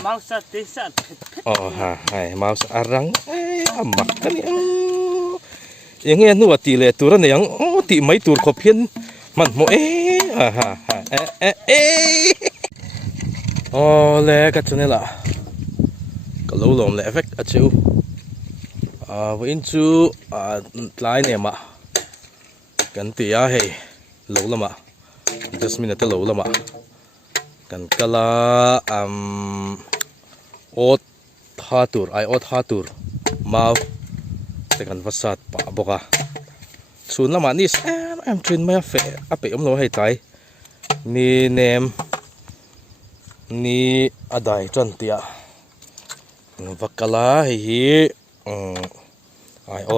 mouse this at ha hai mouse arang amak kan yang nghe nu ti le tur ne yang ti mai tur khop hian man mo ha le ka chunela ka lo lom le effect a chu wa in chu tlai ne ma kan ti a he lo lama just minute lo lama kan kala ot hatur mau te kan vasat pa boka chun lama ni em trin mai fe ape lo hai tai ni nem ni adai chan tia vakala hi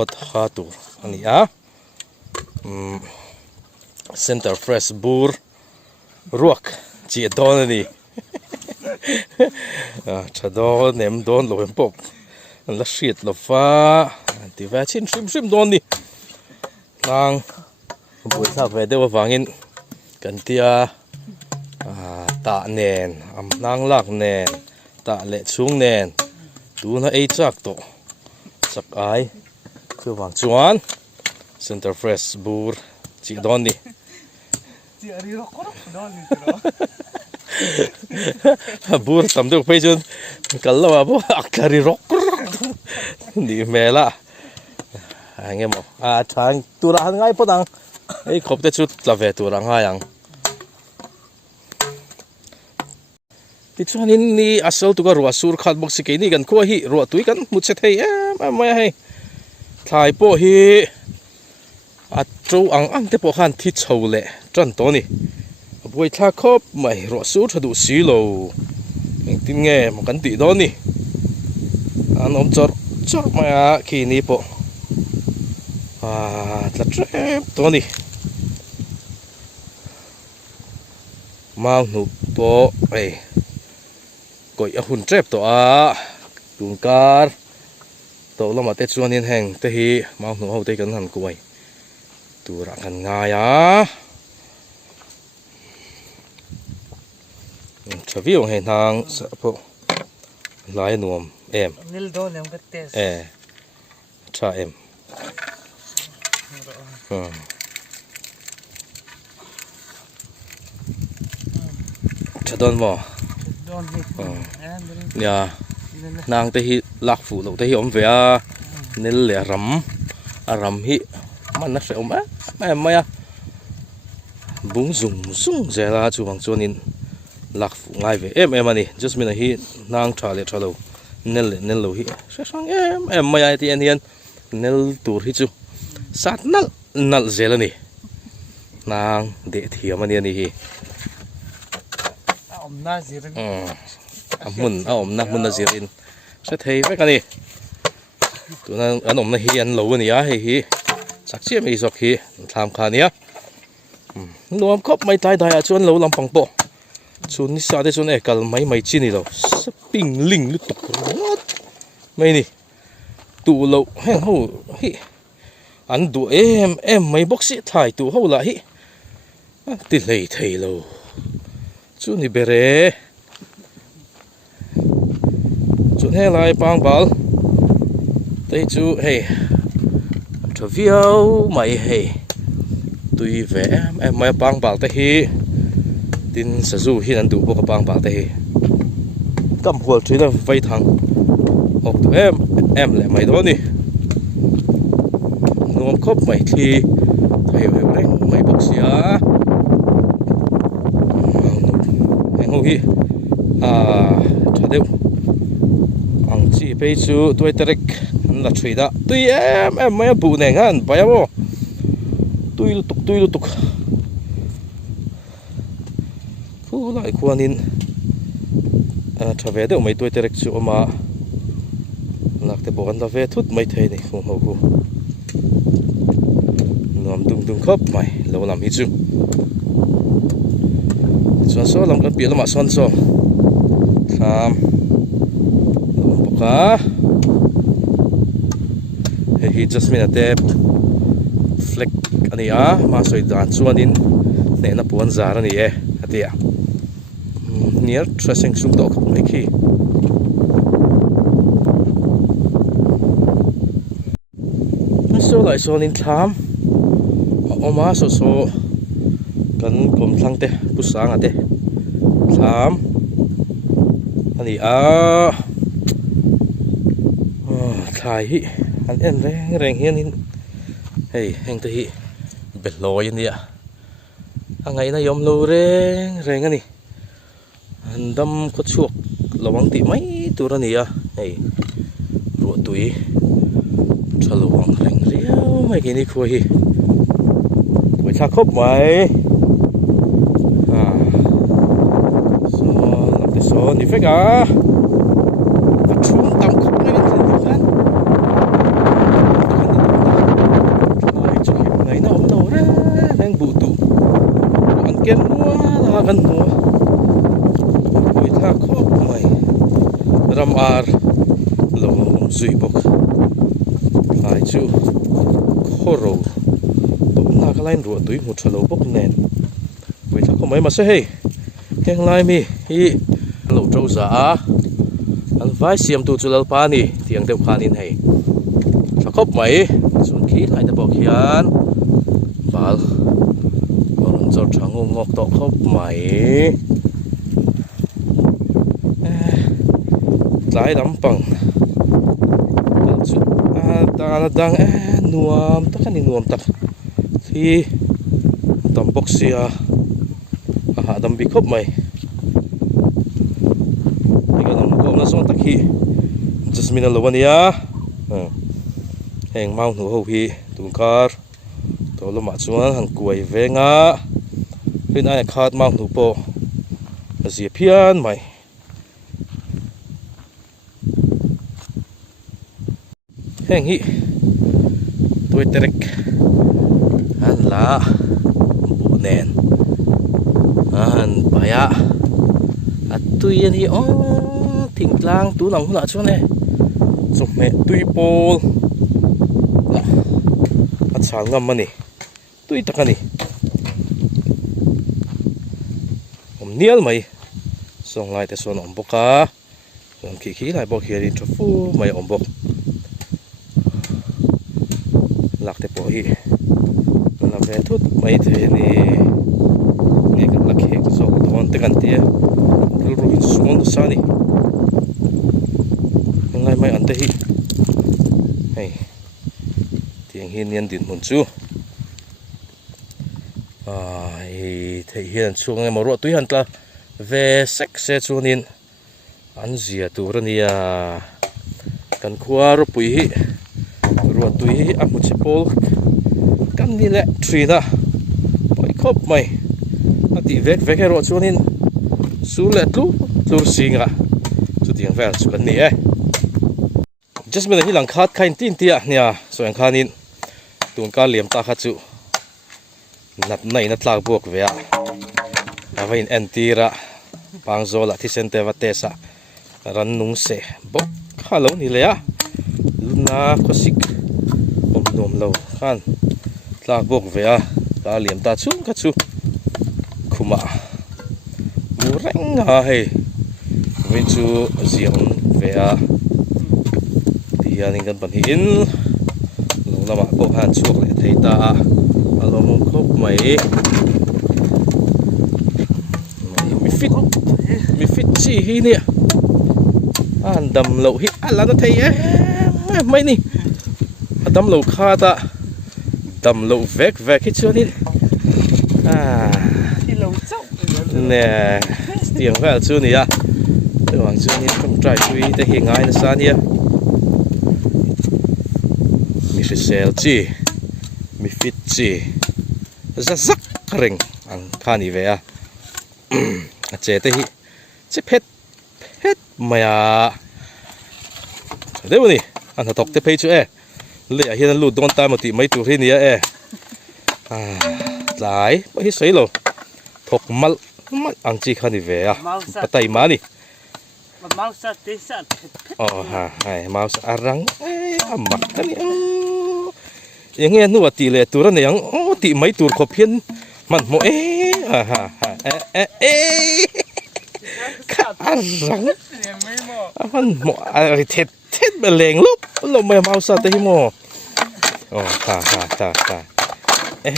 ot hatur ani a center fresh bur ruak chi don ni chadon nem don lo pop la shit lo fa ti va chin sim don ni nang bui sa ve de wa wangin kan tia ta nen am nang lak nen ta le chung nen tu na ei chak to chak ai chu wang chuan center fresh bur chi don ni ti ari ro ko don ni bur tam deuh phei chun kallo bo akari rok ni mela angemo thang tura han ngai podang ei khop te chu tlave tura ngai ang ti chuan in ni asal tu ka ruwa sur khat box ke ni kan ko hi ruwa tui kan mu che thei mai hai thlai po hi a tro ang te po khan thi chho le tran to ni boi thla khop mai ro su thadu si lo eng tin nge ma kan ti do ni an om chor mai a khi ni po tla trep to ni mau nu to koi a hun trep to a tungkar to lama te chuan in heng te hi mau nu ho te kan han kuai tura kan nga ya chaviu he nang sa po lai nuam em nil do nem ka tes cha em cha don mo don ni ya nang te hi lak fu lo te hi om ve a nil le ram hi man na se om em maya bung zung zela chu wang chuanin lak fu ngai ve em ani just mina hi nang tha le thalo nel lo hi se sang em mai ai ti an hian nel tur hi chu sat nal zelani nang de thiam ani hi om na zirin om na mun na zirin se thei ve kani tu na an om na hi an lo ani a hi sak chi mai sok hi tham kha nia nuam khop mai tai dai a chuan lo lampang po chun ni sa de chun kal mai chi ni lo ping ling lu tuk mai ni tu lo heng ho hi an du em mai box si thai tu ho la hi ti lei thei lo chu ni bere chun he lai pang bal te chu hey thavio mai hey tui ve em mai pang bal te hi tin sa zu hi an du bo ka pang bal te hi kam hual thui da vai thang ok tu em le mai do ni nuam khop mai thi thai heu reng mai bok sia heng ho hi tha deu ang chi pe chu toi terek an la thui da tui em mai bu ne ngan pa ya mo tui lu tuk khu lại khuanin tha ve deuh mai toi terek chu ama lakte bo an la ve thut mai thei ni khung ho ku nuam dung khop mai lo lam hi chu chuan so lam kan pi lama son so tham boka hi just minute fleck ani a ma soi dan chuanin ne na puan zar ani atia near tracing sung tok mai khi so lại so in tham oma so kan kom thlang te pusang ate tham ani thai hi an en reng hian in hey heng te hi beloi ni angai na yom lo reng ani andam ko chuak lawang ti mai turani hey ru tui chalawang reng riau mai kini kho hi mai tha khop mai so la so ni feka chung tam khop mai kan kan ai chu ngai na om no reng bu tu an ken mua la kan mua mai tha khop mai ram ar lo zui bok ai chu khoro na ka lain ru tui mu thalo bok nen mai tha khop mai ma se hey keng lai mi hi lo trâu za an vai siam tu chulal pa ni tiang deuh khan in hei tha khop mai chun khi lai da bok hian bal ron chor thangu ngok to khop mai lai dam pang chu ta na dang nuam tak ani nuam tak thi tam bok sia dam bi khop mai na so tak hi jasmine lawania heng mau nu ho hi tungkar to lo ma chuan han kuai venga rin ai khat mau nu po azia phian mai heng hi toi terek an la bu nen an baya atui ani thỉnh lang tú nằm hula chỗ này chụp mẹ tui pol ăn sáng ngâm mà nè tui tắc nè nial mày song lại te son om boka song khi lại bok hiền in phu mày om bok lạc te po hi là về thút mày thế nè nè cái lạc hek so don te kan tia lu ru suon sa ni ngay mai ăn hi hey tiếng hiền nhân điện một chú thì hiện xuống ngày mà ruột túi hẳn là về sạch sẽ cho nên ăn gì tu ra nia cần khoa rồi bụi hi ruột túi hi ăn một chiếc bol cầm đi lẹ truy na bói khóc mày đi vét vét cái ruột cho nên su lẹ lu xì ngà chú tiếng về chú cần nè just mình hi lang khat khain tin tia nia so ang khanin tun ka liam ta kha chu nat nei na tlak bok ve a vain entira pangzola thi sente vatesa ran nung se bok khalo ni le a luna khosik om nom lo khan tlak bok ve a ka liam ta chu ka chu khuma mu reng ha he vain chu ziang ve a hian kan pan hi in lo lama ko han chuak le thei ta alo mong khop mai mi fit chi hi nè an dam lo hi ala na thei mai ni dam lo kha ta dam lo vek hi chuan in nè tiếng về chu ni a tôi hoàng chu ni không trai chui te hi ngai na sa ni mi sel chi mi fit chi zak ring ang khani ve a che te hi che phet maya de boni an tok te phei chu le a hian lu don ta mo ti mai tu ri ni a lai ba hi sei lo thok mal ang chi khani ve a patai ma ni mouse te sa hai mouse arang amak kani yang nghe nu ti le tur ne yang ti mai tur kho phian man mo อันรัง ยังไม่หมด มันหมออะไรเท็ดมาเลงลุบลงมาเมาสัตว์ที่หมอโอ้ค่ะเอ๊ะ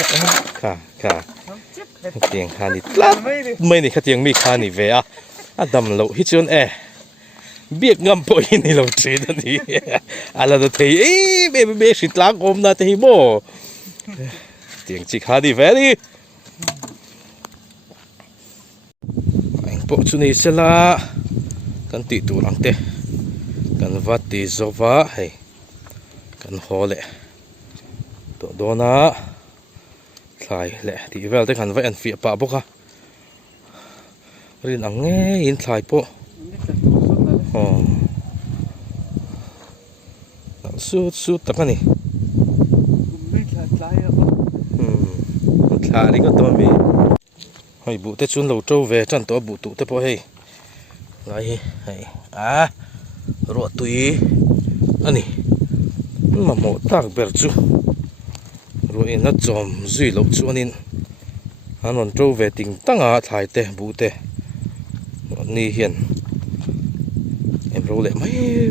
ค่ะเตียงคานิลัดไม่นี่ข้าเตียงมีคานิเวียอ่ะดำโลฮิจนเบียกงำปอยนี่เราจีนนี่อะไรตัวเทยเบสิตลักอมนาเทโบเตียงจิคานิเวียนี่ไอ้พวกชุนี้เสละกันติดตัวหลังเตะกันวัดตีโซฟาให้กันหอเละตัวโดนะใช่แหละที่เวลได้ขันไว้อันเฟียปะพวกค่ะเรียนอังเงี้ยินใช่พวกอ๋อสุดตะกันนี่ไม่ขาดใจอ่ะ ขานี่ก็ตัวมีให้บุตรชุนเราโจเวจันตัวบุตรแต่พอให้ไรให้รวดตุยอันนี้มาหมดตักเบิร์จูรวยนัดจอมจุยเราชวนินอันนั้นโจเวติงตั้งถ่ายเตะบุตรนี่เห็นเอ็มรู้เลย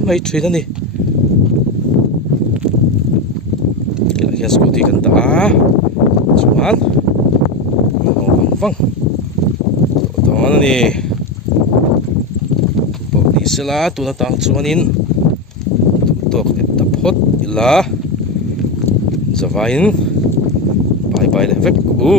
ไม่ช่วยนั่นนี่กินเฮียสกูตีกันตาชวนฟังตอนนี้บอกดีสละตัวต่างชวนินตัวตะพดอีละจะไปเลยเวกกู